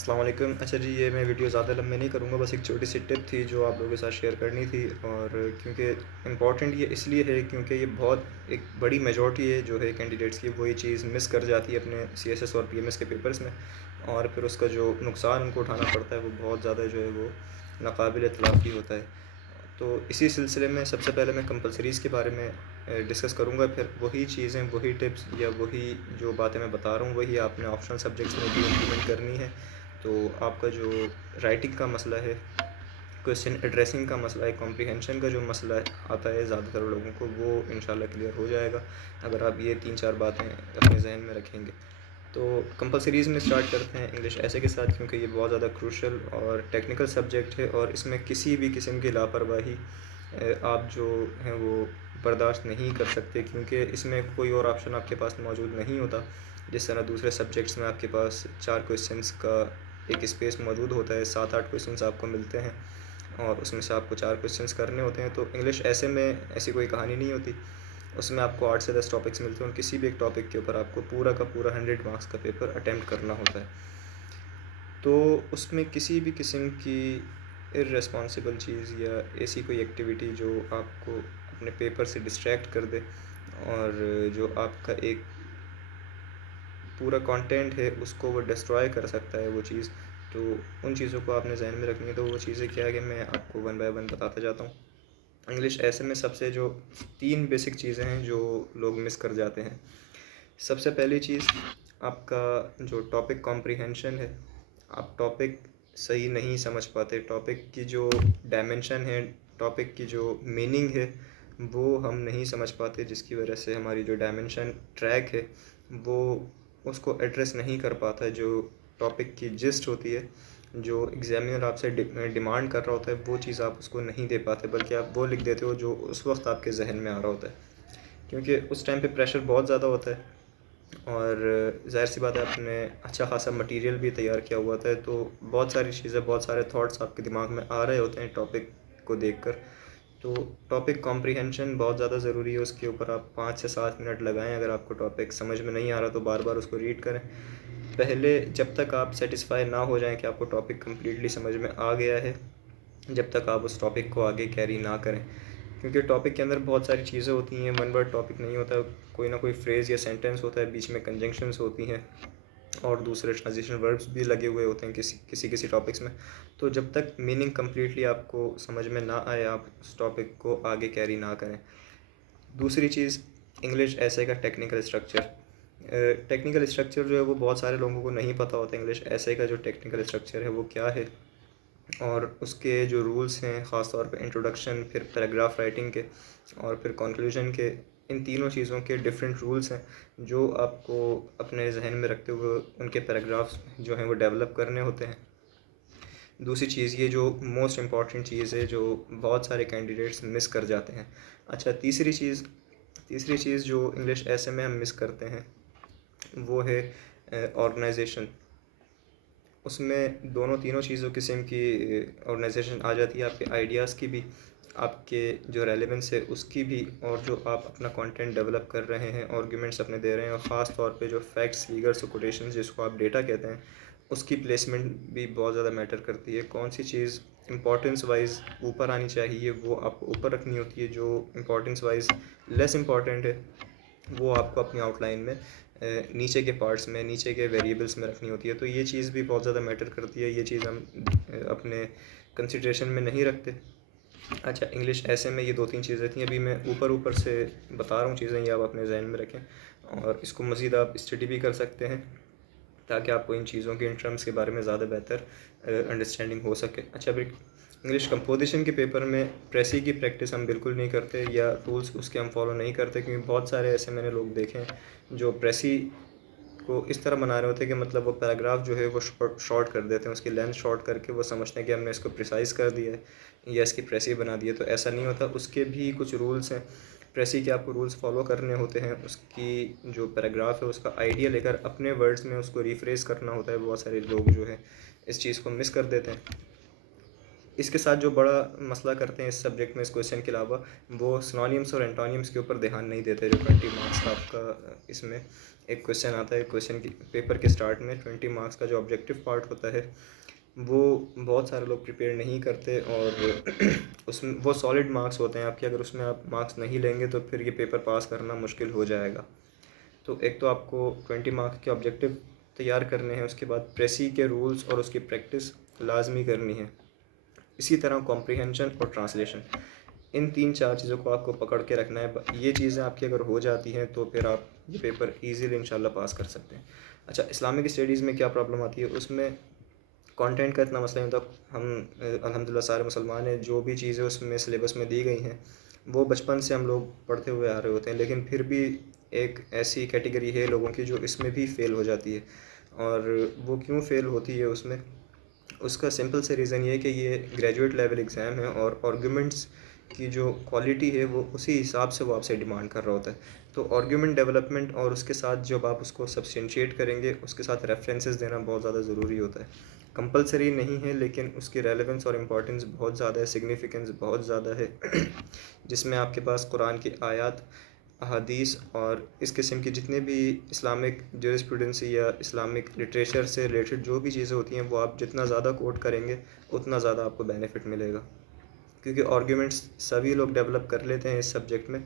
अस्सलाम वालेकुम। अच्छा जी, ये मैं वीडियो ज़्यादा लंबी नहीं करूँगा, बस एक छोटी सी टिप थी जो आप लोगों के साथ शेयर करनी थी। और क्योंकि इम्पॉर्टेंट ये इसलिए है क्योंकि ये बहुत एक बड़ी मेजॉरिटी है जो है कैंडिडेट्स की, वो ये चीज़ मिस कर जाती है अपने सीएसएस और पीएमएस के पेपर्स में, और फिर उसका जो नुकसान उनको उठाना पड़ता है वो बहुत ज़्यादा जो है वो नाकाबिल तलाफ़ी होता है। तो इसी सिलसिले में सबसे पहले मैं कंपलसरीज़ के बारे में डिस्कस करूँगा, फिर वही चीज़ें, वही टिप्स या वही जो बातें मैं बता रहा हूँ वही आपने ऑप्शनल सब्जेक्ट्स में भी इम्प्लीमेंट करनी है। तो आपका जो राइटिंग का मसला है, क्वेश्चन एड्रेसिंग का मसला है, कॉम्प्रिहेंशन का जो मसला है आता है ज़्यादातर लोगों को, वो इंशाल्लाह क्लियर हो जाएगा अगर आप ये 3-4 बातें अपने जहन में रखेंगे। तो कंपलसरीज़ में स्टार्ट करते हैं इंग्लिश ऐसे के साथ, क्योंकि ये बहुत ज़्यादा क्रूशल और टेक्निकल सब्जेक्ट है और इसमें किसी भी किस्म की लापरवाही आप जो हैं वो बर्दाश्त नहीं कर सकते, क्योंकि इसमें कोई और ऑप्शन आपके पास मौजूद नहीं होता। जिस तरह दूसरे सब्जेक्ट्स में आपके पास 4 क्वेश्चंस का एक स्पेस मौजूद होता है, 7-8 क्वेश्चंस आपको मिलते हैं और उसमें से आपको 4 क्वेश्चंस करने होते हैं। तो इंग्लिश ऐसे में ऐसी कोई कहानी नहीं होती। उसमें आपको 8 से 10 टॉपिक्स मिलते हैं और किसी भी एक टॉपिक के ऊपर आपको पूरा का पूरा 100 मार्क्स का पेपर अटेम्प्ट करना होता है। तो उसमें किसी भी किस्म की इर्रेस्पॉन्सिबल चीज़ या ऐसी कोई एक्टिविटी जो आपको अपने पेपर से डिस्ट्रैक्ट कर दे और जो आपका एक पूरा कंटेंट है उसको वो डिस्ट्रॉय कर सकता है वो चीज़, तो उन चीज़ों को आपने ज़हन में रखनी है। तो वो चीज़ें क्या है कि मैं आपको वन बाय वन बताता जाता हूँ। इंग्लिश ऐसे में सबसे जो 3 बेसिक चीज़ें हैं जो लोग मिस कर जाते हैं। सबसे पहली चीज़, आपका जो टॉपिक कॉम्प्रिहेंशन है, आप टॉपिक सही नहीं समझ पाते। टॉपिक की जो डायमेंशन है, टॉपिक की जो मीनिंग है, वो हम नहीं समझ पाते, जिसकी वजह से हमारी जो डायमेंशन ट्रैक है वो उसको एड्रेस नहीं कर पाता। जो टॉपिक की जिस्ट होती है, जो एग्ज़ामिनर आपसे डिमांड कर रहा होता है, वो चीज़ आप उसको नहीं दे पाते, बल्कि आप वो लिख देते हो जो उस वक्त आपके जहन में आ रहा होता है, क्योंकि उस टाइम पे प्रेशर बहुत ज़्यादा होता है और ज़ाहिर सी बात है आपने अच्छा खासा मटेरियल भी तैयार किया हुआ था, तो बहुत सारी चीज़ें, बहुत सारे थॉट्स आपके दिमाग में आ रहे होते हैं टॉपिक को देखकर। तो टॉपिक कॉम्प्रिहेंशन बहुत ज़्यादा ज़रूरी है, उसके ऊपर आप 5 से 7 मिनट लगाएं। अगर आपको टॉपिक समझ में नहीं आ रहा तो बार बार उसको रीड करें। पहले जब तक आप सेटिस्फाई ना हो जाएं कि आपको टॉपिक कम्प्लीटली समझ में आ गया है, जब तक आप उस टॉपिक को आगे कैरी ना करें, क्योंकि टॉपिक के अंदर बहुत सारी चीज़ें होती हैं। वन वर्ड टॉपिक नहीं होता, कोई ना कोई फ्रेज़ या सेंटेंस होता है, बीच में कंजंक्शंस होती हैं और दूसरे ट्रांजिशन वर्ब्स भी लगे हुए होते हैं किसी किसी किसी टॉपिक्स में। तो जब तक मीनिंग कम्प्लीटली आपको समझ में ना आए, आप उस टॉपिक को आगे कैरी ना करें। दूसरी चीज़, इंग्लिश ऐसे का टेक्निकल स्ट्रक्चर। टेक्निकल स्ट्रक्चर जो है वो बहुत सारे लोगों को नहीं पता होता। इंग्लिश ऐसे का जो टेक्निकल स्ट्रक्चर है वो क्या है और उसके जो रूल्स हैं, ख़ास तौर पे इंट्रोडक्शन, फिर पैराग्राफ राइटिंग के और फिर कंक्लूजन के, इन तीनों चीज़ों के डिफरेंट रूल्स हैं जो आपको अपने जहन में रखते हुए उनके पैराग्राफ्स जो हैं वो डेवलप करने होते हैं। दूसरी चीज़, ये जो मोस्ट इम्पॉर्टेंट चीज़ है जो बहुत सारे कैंडिडेट्स मिस कर जाते हैं। अच्छा, तीसरी चीज़ जो इंग्लिश ऐसे में हम मिस करते हैं वो है ऑर्गेनाइजेशन। उसमें दोनों तीनों चीज़ों किस्म की ऑर्गेनाइजेशन आ जाती है, आपके आइडियाज़ की भी, आपके जो रेलेवेंस है उसकी भी, और जो आप अपना कंटेंट डेवलप कर रहे हैं, आर्गुमेंट्स अपने दे रहे हैं, और ख़ास तौर पे जो फैक्ट्स, फिगर्स और कोटेशंस जिसको आप डेटा कहते हैं, उसकी प्लेसमेंट भी बहुत ज़्यादा मैटर करती है। कौन सी चीज़ इंपॉर्टेंस वाइज ऊपर आनी चाहिए वो आपको ऊपर रखनी होती है, जो इंपॉर्टेंस वाइज लेस इंपॉर्टेंट है वो आपको अपनी आउटलाइन में नीचे के पार्ट्स में, नीचे के वेरिएबल्स में रखनी होती है। तो ये चीज़ भी बहुत ज़्यादा मैटर करती है, ये चीज़ हम अपने कंसिड्रेशन में नहीं रखते। अच्छा, इंग्लिश ऐसे में ये 2-3 चीज़ें थी, अभी मैं ऊपर ऊपर से बता रहा हूँ चीज़ें, ये आप अपने जहन में रखें और इसको मज़ीद आप स्टडी भी कर सकते हैं ताकि आपको इन चीज़ों के, इन टर्म्स के बारे में ज़्यादा बेहतर अंडरस्टैंडिंग हो सके। अच्छा, अभी इंग्लिश कंपोजिशन के पेपर में प्रेसी की प्रैक्टिस हम बिल्कुल नहीं करते या रूल्स उसके हम फॉलो नहीं करते, क्योंकि बहुत सारे ऐसे मैंने लोग देखे हैं जो प्रेसी को इस तरह बना रहे होते हैं कि मतलब वो पैराग्राफ जो है वो शॉर्ट कर देते हैं, उसकी लेंथ शॉर्ट करके वो समझते हैं कि हमने इसको प्रिसाइज़ कर दिया है या इसकी प्रेसी बना दी है। तो ऐसा नहीं होता, उसके भी कुछ रूल्स हैं। प्रेसी के आपको रूल्स फॉलो करने होते हैं, उसकी जो पैराग्राफ है उसका आइडिया लेकर अपने वर्ड्स में उसको रिफ्रेश करना होता है। बहुत सारे लोग जो है इस चीज़ को मिस कर देते हैं। इसके साथ जो बड़ा मसला करते हैं इस सब्जेक्ट में, इस क्वेश्चन के अलावा, वो सिनोनिम्स और एंटोनिम्स के ऊपर ध्यान नहीं देते। जो 20 मार्क्स का आपका इसमें एक क्वेश्चन आता है, क्वेश्चन की पेपर के स्टार्ट में 20 मार्क्स का जो ऑब्जेक्टिव पार्ट होता है, वो बहुत सारे लोग प्रिपेयर नहीं करते, और उसमें वो सॉलिड मार्क्स होते हैं आपके। अगर उसमें आप मार्क्स नहीं लेंगे तो फिर ये पेपर पास करना मुश्किल हो जाएगा। तो एक तो आपको 20 मार्क्स के ऑब्जेक्टिव तैयार करने हैं, उसके बाद प्रेसी के रूल्स और उसकी प्रैक्टिस लाजमी करनी है। इसी तरह कॉम्प्रिहेंशन और ट्रांसलेशन, इन 3-4 चीज़ों को आपको पकड़ के रखना है। ये चीज़ें आपकी अगर हो जाती हैं तो फिर आप ये पेपर ईज़िली इंशाल्लाह पास कर सकते हैं। अच्छा, इस्लामिक स्टडीज़ में क्या प्रॉब्लम आती है, उसमें कंटेंट का इतना मसला नहीं होता। हम अल्हम्दुलिल्लाह सारे मुसलमान हैं, जो भी चीज़ें उसमें सिलेबस में दी गई हैं वो बचपन से हम लोग पढ़ते हुए आ रहे होते हैं, लेकिन फिर भी एक ऐसी कैटेगरी है लोगों की जो इसमें भी फ़ेल हो जाती है। और वो क्यों फ़ेल होती है उसमें, उसका सिंपल से रीज़न ये है कि ये ग्रेजुएट लेवल एग्ज़ाम है, और आर्गूमेंट्स की जो क्वालिटी है वो उसी हिसाब से वो आपसे डिमांड कर रहा होता है। तो आर्गूमेंट डेवलपमेंट और उसके साथ जब आप उसको सब्सटेंशिएट करेंगे, उसके साथ रेफरेंसेस देना बहुत ज़्यादा ज़रूरी होता है। कंपलसरी नहीं है, लेकिन उसकी रेलेवेंस और इम्पॉर्टेंस बहुत ज़्यादा है, सिग्निफिकेंस बहुत ज़्यादा है जिसमें आपके पास कुरान की आयत, अहादीस और इस किस्म की जितने भी इस्लामिक जूरिस्प्रूडेंसी या इस्लामिक लिटरेचर से रिलेटेड जो भी चीज़ें होती हैं, वो आप जितना ज़्यादा कोट करेंगे उतना ज़्यादा आपको बेनिफिट मिलेगा। क्योंकि आर्ग्यूमेंट्स सभी लोग डेवलप कर लेते हैं इस सब्जेक्ट में,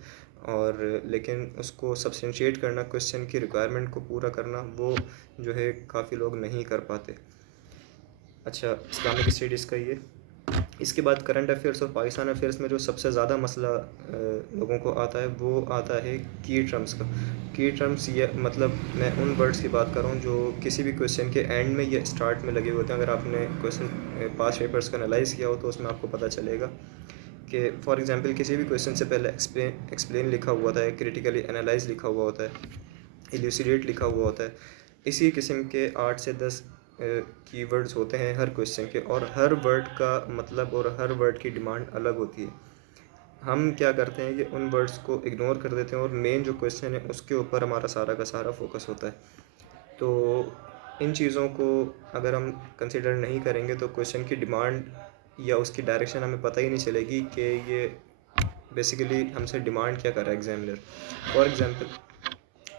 और लेकिन उसको सब्सटेंशिएट करना, क्वेश्चन की रिक्वायरमेंट को पूरा करना, वो जो है काफ़ी लोग नहीं कर पाते। अच्छा, इस्लामिक स्टडीज़ का ये। इसके बाद करंट अफेयर्स और पाकिस्तान अफेयर्स में जो सबसे ज़्यादा मसला लोगों को आता है वो आता है की टर्म्स का। की टर्म्स ये मतलब, मैं उन वर्ड्स की बात कर रहा हूँ जो किसी भी क्वेश्चन के एंड में या स्टार्ट में लगे होते हैं। अगर आपने क्वेश्चन पास पेपर्स को एनालाइज़ किया हो तो उसमें आपको पता चलेगा कि फॉर एग्जांपल किसी भी क्वेश्चन से पहले एक्सप्लेन लिखा हुआ होता है, क्रिटिकली एनालाइज लिखा हुआ होता है, इल्यूसिडेट लिखा हुआ होता है। इसी किस्म के 8 से 10 कीवर्ड्स होते हैं हर क्वेश्चन के, और हर वर्ड का मतलब और हर वर्ड की डिमांड अलग होती है। हम क्या करते हैं कि उन वर्ड्स को इग्नोर कर देते हैं, और मेन जो क्वेश्चन है उसके ऊपर हमारा सारा का सारा फोकस होता है। तो इन चीज़ों को अगर हम कंसिडर नहीं करेंगे तो क्वेश्चन की डिमांड या उसकी डायरेक्शन हमें पता ही नहीं चलेगी कि ये बेसिकली हमसे डिमांड क्या कर रहा है एग्जामिनर। फॉर एग्जांपल,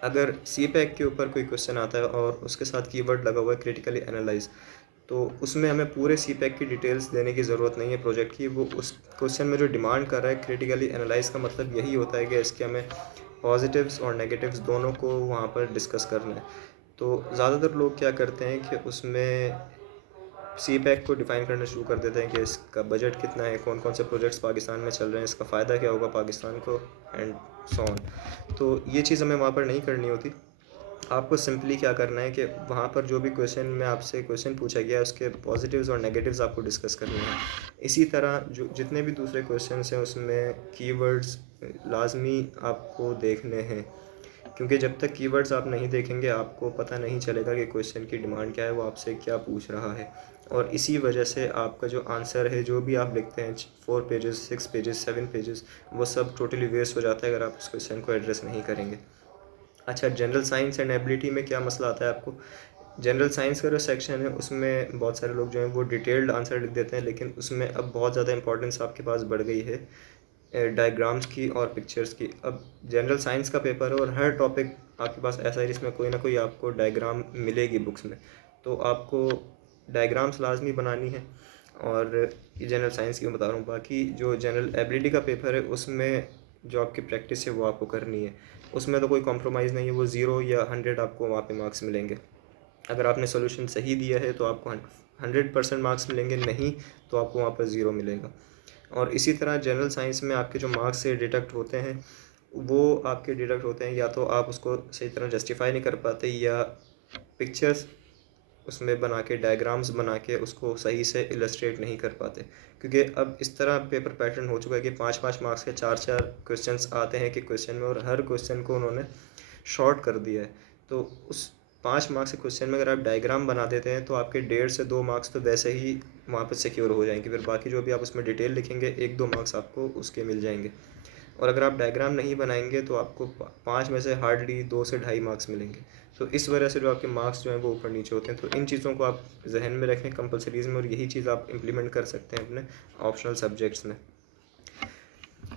अगर सी पैक के ऊपर कोई क्वेश्चन आता है और उसके साथ कीवर्ड लगा हुआ है क्रिटिकली एनालाइज, तो उसमें हमें पूरे सी पैक की डिटेल्स देने की ज़रूरत नहीं है प्रोजेक्ट की। वो उस क्वेश्चन में जो डिमांड कर रहा है क्रिटिकली एनालाइज का मतलब यही होता है कि इसके हमें पॉजिटिव्स और नेगेटिव्स दोनों को वहाँ पर डिस्कस करना है। तो ज़्यादातर लोग क्या करते हैं कि उसमें सी पैक को डिफ़ाइन करना शुरू कर देते हैं कि इसका बजट कितना है, कौन कौन से प्रोजेक्ट्स पाकिस्तान में चल रहे हैं, इसका फ़ायदा क्या होगा पाकिस्तान को, एंड सो ऑन। तो ये चीज़ हमें वहाँ पर नहीं करनी होती। आपको सिंपली क्या करना है कि वहाँ पर जो भी क्वेश्चन में आपसे क्वेश्चन पूछा गया है उसके पॉजिटिव्स और नेगेटिव्स आपको डिस्कस करने हैं। इसी तरह जो जितने भी दूसरे क्वेश्चंस हैं उसमें कीवर्ड्स लाजमी आपको देखने हैं, क्योंकि जब तक कीवर्ड्स आप नहीं देखेंगे आपको पता नहीं चलेगा कि क्वेश्चन की डिमांड क्या है, वो आपसे क्या पूछ रहा है। और इसी वजह से आपका जो आंसर है, जो भी आप लिखते हैं 4 पेजेस, 6 पेजेस, 7 पेजेस, वो सब टोटली वेस्ट हो जाता है अगर आप उस क्वेश्चन को एड्रेस नहीं करेंगे। अच्छा, जनरल साइंस एंड एबिलिटी में क्या मसला आता है आपको। जनरल साइंस का जो सेक्शन है उसमें बहुत सारे लोग जो हैं वो डिटेल्ड आंसर लिख देते हैं, लेकिन उसमें अब बहुत ज़्यादा इंपॉर्टेंस आपके पास बढ़ गई है डायग्राम्स की और पिक्चर्स की। अब जनरल साइंस का पेपर है और हर टॉपिक आपके पास ऐसा है जिसमें कोई ना कोई आपको डायग्राम मिलेगी बुक्स में, तो आपको डायग्राम्स लाजमी बनानी है। और ये जनरल साइंस की मैं बता रहा हूँ। बाकी जो जनरल एबिलिटी का पेपर है उसमें जो आपकी प्रैक्टिस है वो आपको करनी है, उसमें तो कोई कॉम्प्रोमाइज़ नहीं है। वो 0 या 100 आपको वहाँ पे मार्क्स मिलेंगे। अगर आपने सोल्यूशन सही दिया है तो आपको 100% मार्क्स मिलेंगे, नहीं तो आपको वहाँ पर 0 मिलेगा। और इसी तरह जनरल साइंस में आपके जो मार्क्स से डिडक्ट होते हैं वो आपके डिडक्ट होते हैं या तो आप उसको सही तरह जस्टिफाई नहीं कर पाते, या पिक्चर्स उसमें बना के, डायग्राम्स बना के उसको सही से इलस्ट्रेट नहीं कर पाते। क्योंकि अब इस तरह पेपर पैटर्न हो चुका है कि 5-5 मार्क्स के 4-4 क्वेश्चंस आते हैं कि क्वेश्चन में, और हर क्वेश्चन को उन्होंने शॉर्ट कर दिया है। तो उस 5 मार्क्स के क्वेश्चन में अगर आप डायग्राम बना देते हैं तो आपके 1.5 से 2 मार्क्स तो वैसे ही वहाँ पर सिक्योर हो जाएंगे। फिर बाकी जो भी आप उसमें डिटेल लिखेंगे 1-2 मार्क्स आपको उसके मिल जाएंगे। और अगर आप डायग्राम नहीं बनाएंगे तो आपको 5 में से हार्डली 2 से ढाई मार्क्स मिलेंगे। तो इस वजह से जो आपके मार्क्स जो हैं वो ऊपर नीचे होते हैं। तो इन चीज़ों को आप जहन में रखें कंपलसरीज़ में, और यही चीज़ आप इम्प्लीमेंट कर सकते हैं अपने ऑप्शनल सब्जेक्ट्स में।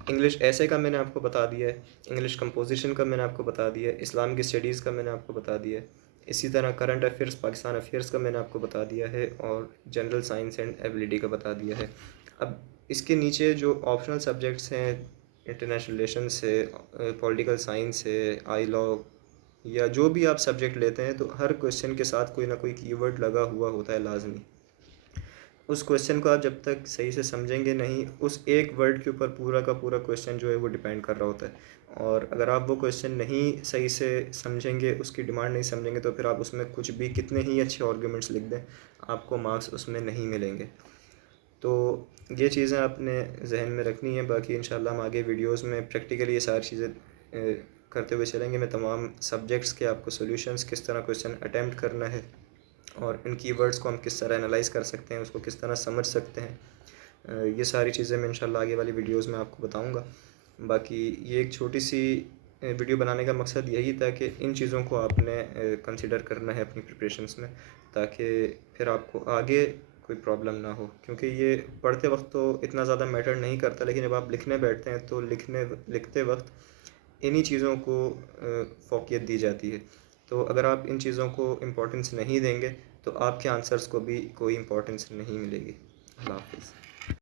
इंग्लिश ऐसे का मैंने आपको बता दिया है, इंग्लिश कंपोजिशन का मैंने आपको बता दिया है, इस्लाम की स्टडीज़ का मैंने आपको बता दिया है, इसी तरह करंट अफेयर्स पाकिस्तान अफेयर्स का मैंने आपको बता दिया है, और जनरल साइंस एंड एबिलिटी का बता दिया है। अब इसके नीचे जो ऑप्शनल सब्जेक्ट्स हैं, इंटरनेशनल रिलेशंस है, पॉलिटिकल साइंस है, आई लॉ, या जो भी आप सब्जेक्ट लेते हैं, तो हर क्वेश्चन के साथ कोई ना कोई कीवर्ड लगा हुआ होता है लाजमी। उस क्वेश्चन को आप जब तक सही से समझेंगे नहीं, उस एक वर्ड के ऊपर पूरा का पूरा क्वेश्चन जो है वो डिपेंड कर रहा होता है। और अगर आप वो क्वेश्चन नहीं सही से समझेंगे, उसकी डिमांड नहीं समझेंगे, तो फिर आप उसमें कुछ भी कितने ही अच्छे आर्ग्यूमेंट्स लिख दें, आपको मार्क्स उसमें नहीं मिलेंगे। तो ये चीज़ें आपने जहन में रखनी है। बाकी इंशाल्लाह हम आगे वीडियोस में प्रैक्टिकली ये सारी चीज़ें करते हुए चलेंगे। मैं तमाम सब्जेक्ट्स के आपको सॉल्यूशंस, किस तरह क्वेश्चन अटैम्प्ट करना है, और इन कीवर्ड्स को हम किस तरह एनालाइज कर सकते हैं, उसको किस तरह समझ सकते हैं, ये सारी चीज़ें मैं इंशाल्लाह आगे वाली वीडियोस में आपको बताऊंगा। बाकी ये एक छोटी सी वीडियो बनाने का मकसद यही था कि इन चीज़ों को आपने कंसिडर करना है अपनी प्रिपरेशंस में, ताकि फिर आपको आगे कोई प्रॉब्लम ना हो। क्योंकि ये पढ़ते वक्त तो इतना ज़्यादा मैटर नहीं करता, लेकिन जब आप लिखने बैठते हैं तो लिखते वक्त इन्हीं चीज़ों को फ़ोकियत दी जाती है। तो अगर आप इन चीज़ों को इम्पोर्टेंस नहीं देंगे, तो आपके आंसर्स को भी कोई इम्पोर्टेंस नहीं मिलेगी। अल्लाह हाफ़िज़।